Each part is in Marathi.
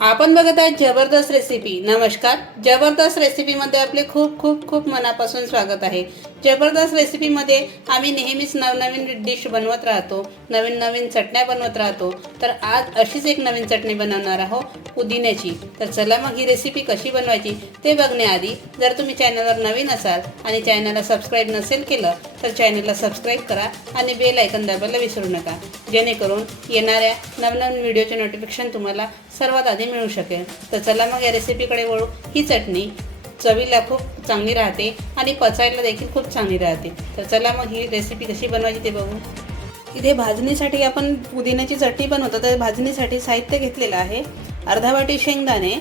आपण बघत आहात जबरदस्त रेसिपी नमस्कार. जबरदस्त रेसिपीमध्ये आपले खूप खूप खूप मनापासून स्वागत आहे. जबरदस्त रेसिपीमध्ये आम्ही नेहमीच नवनवीन डिश बनवत राहतो नवीन नवीन चटण्या बनवत राहतो. तर आज अशीच एक नवीन चटणी बनवणार आहोत पुदिन्याची. तर चला मग ही रेसिपी कशी बनवायची ते बघण्याआधी जर तुम्ही चॅनलवर नवीन असाल आणि चॅनलला सबस्क्राईब नसेल केलं तर चॅनलला सबस्क्राईब करा आणि बेल ऐकन दाबायला विसरू नका. जेणेकरून येणाऱ्या नवनवीन व्हिडिओचे नोटिफिकेशन तुम्हाला सर्वात आधी मिळू शकेल. तर चला मग या रेसिपीकडे वळू. ही चटणी चवीला खूप चांगली राहते आणि पचायला देखील खूप चांगली राहते. तर चला मग ही रेसिपी कशी बनवायची ते बघू. इथे भाजणीसाठी आपण पुदिन्याची चटणी बनवतो तर भाजणीसाठी साहित्य घेतलेलं आहे. अर्धा वाटी शेंगदाणे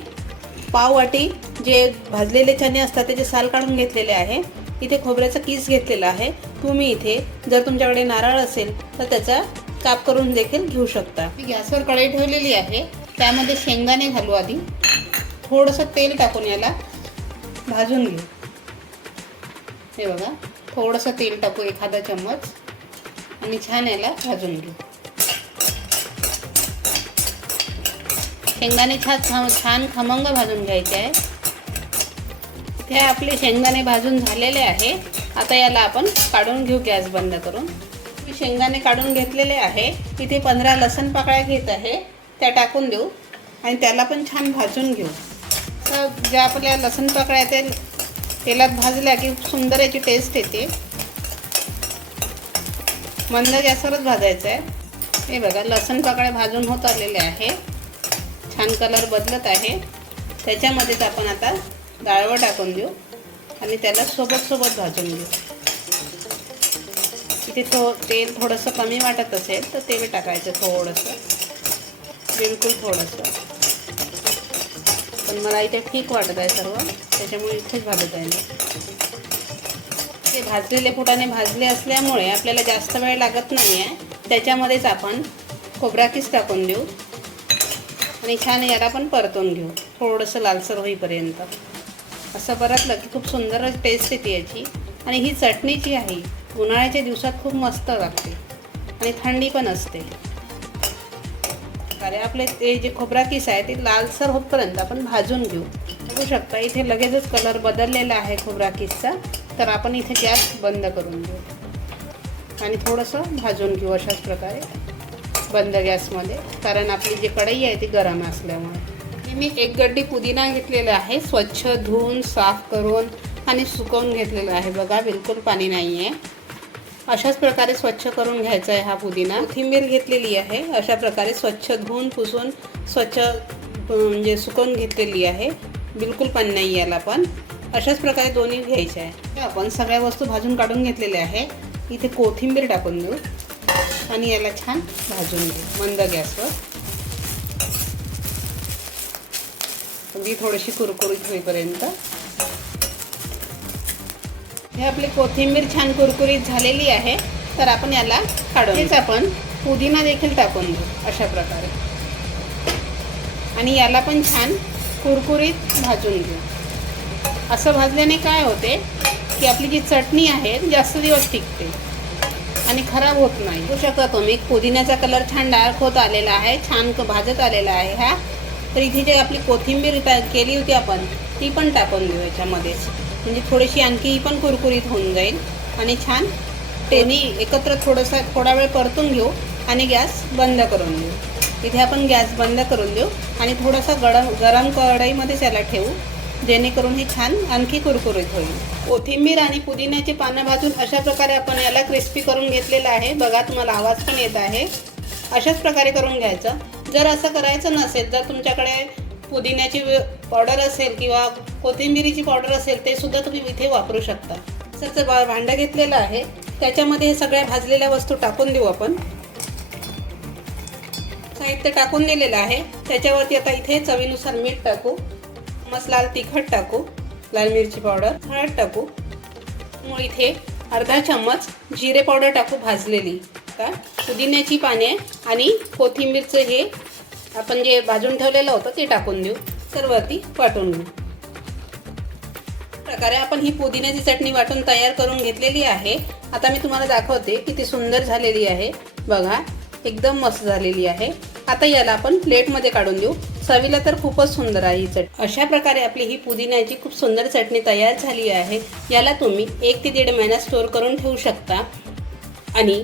पाव वाटी जे भाजलेले चणे असतात त्याचे साल काढून घेतलेले आहे. इथे खोबऱ्याचा किस घेतलेला आहे. तुम्ही इथे जर तुमच्याकडे नारळ असेल तर त्याचा काप करून देखील घेऊ शकता. मी गॅसवर कढई ठेवलेली आहे. त्यामध्ये शेंगदाणे घालू आधी. थोडंसं तेल टाकून याला. भाजून घेऊ. हे बघा थोडंसं तेल टाकू एखादा चम्मच आणि छान याला भाजून घेऊ. शेंगदाणे छान छान खमंग भाजून घ्यायचे आहे ते आपले शेंगदाणे भाजून झालेले आहे. आता याला आपण काढून घेऊ गॅस बंद करून. मी शेंगदाणे काढून घेतलेले आहे. इथे पंधरा लसण पाकळ्या घेत आहे. त्या टाकून देऊ आणि त्याला पण छान भाजून घेऊ. तर ज्या आपल्या लसूण पाकळ्या ते तेलात भाजल्या की सुंदर याची टेस्ट येते. मंद गॅसवरच भाजायचं आहे हे बघा लसूण पाकळ्या भाजून होत आलेले आहे छान कलर बदलत आहे. त्याच्यामध्येच आपण आता डाळवं टाकून देऊ आणि त्याला सोबत सोबत भाजून घेऊ इथे थो तेल थोडंसं कमी वाटत असेल तर तेल टाकायचं थोडंसं. बिलकुल थोडंसं. पण मला इथे ठीक वाटत आहे सर्व. त्याच्यामुळे इथेच भाजत आहे मी. ते भाजलेले फुटाने भाजले असल्यामुळे आपल्याला जास्त वेळ लागत नाही आहे. त्याच्यामध्येच आपण खोबरा टाकून देऊ. आणि छान याला पण परतून घेऊ. थोडंसं लालसर होईपर्यंत. असं परतलं की खूप सुंदर टेस्ट येते याची. आणि ही चटणी जी आहे. उन्हाळ्याच्या दिवसात खूप मस्त लागते. आणि थंडी पण असते. अरे आपले ते जे खोबरा किस आहे ते लालसर होतपर्यंत आपण भाजून घेऊ. बघू शकता इथे लगेचच कलर बदललेला आहे खोबरा किसचा. तर आपण इथे गॅस बंद करून घेऊ. आणि थोडंसं भाजून घेऊ अशाच प्रकारे बंद गॅसमध्ये. कारण आपली जी कढई आहे ती गरम असल्यामुळे. मी एक गड्डी पुदिना घेतलेला आहे स्वच्छ धुवून साफ करून आणि सुकवून घेतलेलं आहे. बघा बिलकुल पाणी नाही आहे अशाच प्रकारे स्वच्छ करून घ्यायचा आहे हा पुदिना. कोथिंबीर घेतलेली आहे. अशा प्रकारे स्वच्छ धुवून पुसून स्वच्छ म्हणजे सुकवून घेतलेली आहे. बिलकुल पण नाही याला पण. अशाच प्रकारे दोन्ही घ्यायचे आहे. आपण सगळ्या वस्तू भाजून काढून घेतलेल्या आहे. इथे कोथिंबीर टाकून देऊ. आणि याला छान भाजून घेऊ. मंद गॅसवर. अगदी थोडीशी कुरकुरीत होईपर्यंत. हे आपली कोथिंबीर छान कुरकुरीत झालेली आहे. तर आपण याला काढून हेच आपण पुदिना देखील टाकून देऊ अशा प्रकारे. आणि याला पण छान कुरकुरीत भाजून घेऊ. असं भाजल्याने काय होते की आपली जी चटणी आहे जास्त दिवस टिकते आणि खराब होत नाही. होऊ शकता तुम्ही. पुदिन्याचा कलर छान डार्क होत आलेला आहे छान भाजत आलेला आहे हा. तर इथे जे आपली कोथिंबीर केली होती आपण ती पण टाकून देऊ याच्यामध्येच म्हणजे थोडीशी आणखी ही पण कुरकुरीत होऊन जाईल. आणि छान तेनी एकत्र थोडंसं थोडा वेळ परतून घेऊ आणि गॅस बंद करून देऊ. इथे आपण गॅस बंद करून देऊ आणि थोडासा गरम गरम कढईमध्येच याला ठेवू जेणेकरून हे छान आणखी कुरकुरीत होईल. कोथिंबीर आणि पुदिन्याची पानं भाजून अशा प्रकारे आपण याला क्रिस्पी करून घेतलेलं आहे. बघा तुम्हाला आवाज पण येत आहे. अशाच प्रकारे करून घ्यायचं. जर असं करायचं नसेल जर तुमच्याकडे पुदिन्याची पावडर असेल किंवा कोथिंबिरीची पावडर असेल ते सुद्धा तुम्ही इथे वापरू शकता. तसंच बा भांडं घेतलेलं आहे त्याच्यामध्ये हे सगळ्या भाजलेल्या वस्तू टाकून देऊ आपण. साहित्य टाकून दिलेलं आहे. त्याच्यावरती आता इथे चवीनुसार मीठ टाकू. मस्त लाल तिखट टाकू. लाल मिरची पावडर हळद टाकू. मग इथे अर्धा चम्मच जिरे पावडर टाकू भाजलेली. का पुदिन्याची पाने आणि कोथिंबीरचं हे आपण जे भाजून ठेवलेलं होतं ते टाकून देऊ. सर्वती वाटून घेऊ. प्रकारे आपण ही पुदिन्याची चटणी वाटून तयार करून घेतलेली आहे. आता मी तुम्हाला दाखवते किती सुंदर झालेली आहे. बघा एकदम मस्त झालेली आहे. आता याला आपण प्लेटमध्ये काढून देऊ. चवीला तर खूपच सुंदर आहे ही चटणी. अशा प्रकारे आपली ही पुदिन्याची खूप सुंदर चटणी तयार झाली आहे. याला तुम्ही एक ते दीड महिना स्टोअर करून ठेवू शकता. आणि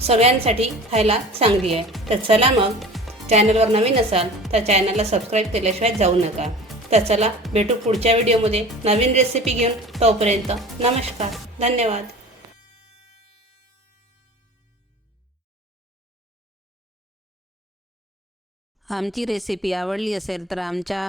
सगळ्यांसाठी खायला चांगली आहे. तर चला मग चॅनलवर नवीन असाल तर चॅनलला सबस्क्राईब केल्याशिवाय जाऊ नका. तर चला भेटू पुढच्या व्हिडिओमध्ये नवीन रेसिपी घेऊन. तोपर्यंत नमस्कार धन्यवाद. आमची रेसिपी आवडली असेल तर आमच्या